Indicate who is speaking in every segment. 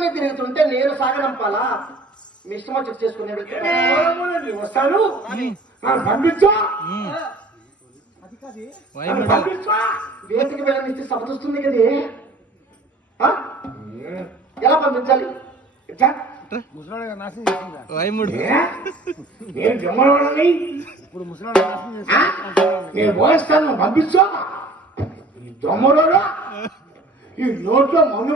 Speaker 1: సాగరాలని తిరుగుతుంటే నేను సాగరంపాలా మిశ్రమ చెక్
Speaker 2: చేసుకునే వస్తాను పంపించా
Speaker 1: వేదికి వెళ్ళని సమతిస్తుంది కదే ఎలా పంపించాలి
Speaker 2: నేను పంపించా ఈ ఈ నోట్లో మమ్మీ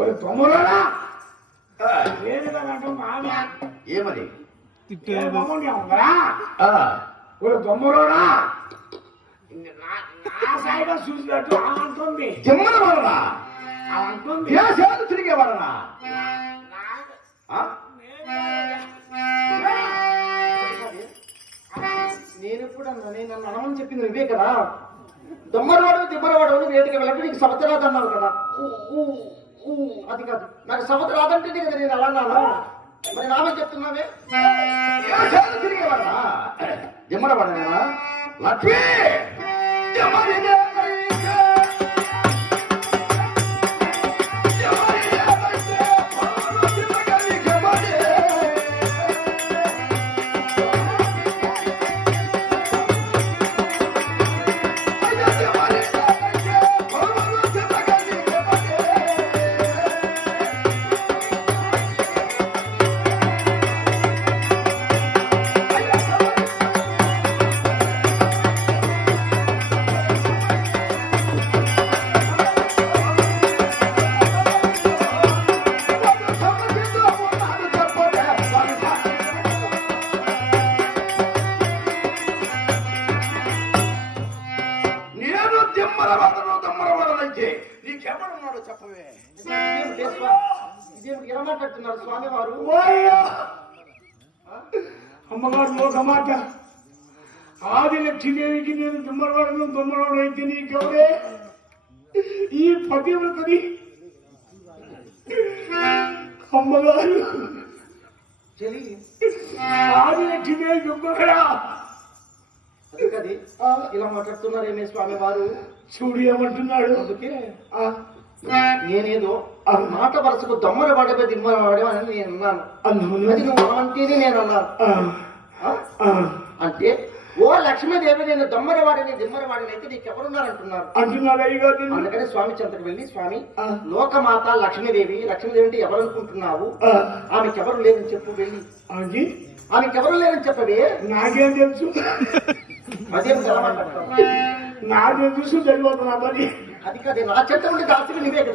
Speaker 2: ஒரு தொமரோடா
Speaker 1: ஒரு நீனு நடமன் செப்பிந்து இருக்கே கதா దుమ్మరవాడు దిమ్మరవాడు వేటికి వెళ్ళండి నీకు సంవత్సరాదు అన్నారు కదా అది కాదు నాకు సంవత్సరాదు అంటే కదా నేను అలా అన్నాను మరి నామని చెప్తున్నావే
Speaker 2: తిరిగేవాడా దిమ్మరవాడేనా లక్ష్మి
Speaker 1: అమ్మగారు
Speaker 2: ఆదిన కిమే గొప్పగా ఇలా
Speaker 1: మాట్లాడుతున్నారేమే స్వామి వారు
Speaker 2: చూడు ఏమంటున్నాడు ఆ
Speaker 1: నేనేదో ఆ మాట వరసకు దొమ్మర పడే దిమ్మ పడేమని నేను అన్నాను అంటేనే నేను అన్నాను అంటే ఓ లక్ష్మీదేవి నేను దొమ్మర వాడిని దిమ్మని వాడిని అయితే ఎవరున్నారు
Speaker 2: అంటున్నారు
Speaker 1: అందుకని స్వామి చెంతకు వెళ్ళి స్వామి లోకమాత లక్ష్మీదేవి లక్ష్మీదేవి అంటే ఎవరు అనుకుంటున్నావు ఆమెకెవరు లేదని చెప్పు
Speaker 2: వెళ్ళి
Speaker 1: ఆమెకెవరు లేదని చెప్పవే
Speaker 2: నాకేం తెలుసు నాకు చూసి తెలియదు నా పని
Speaker 1: అది నా నీవే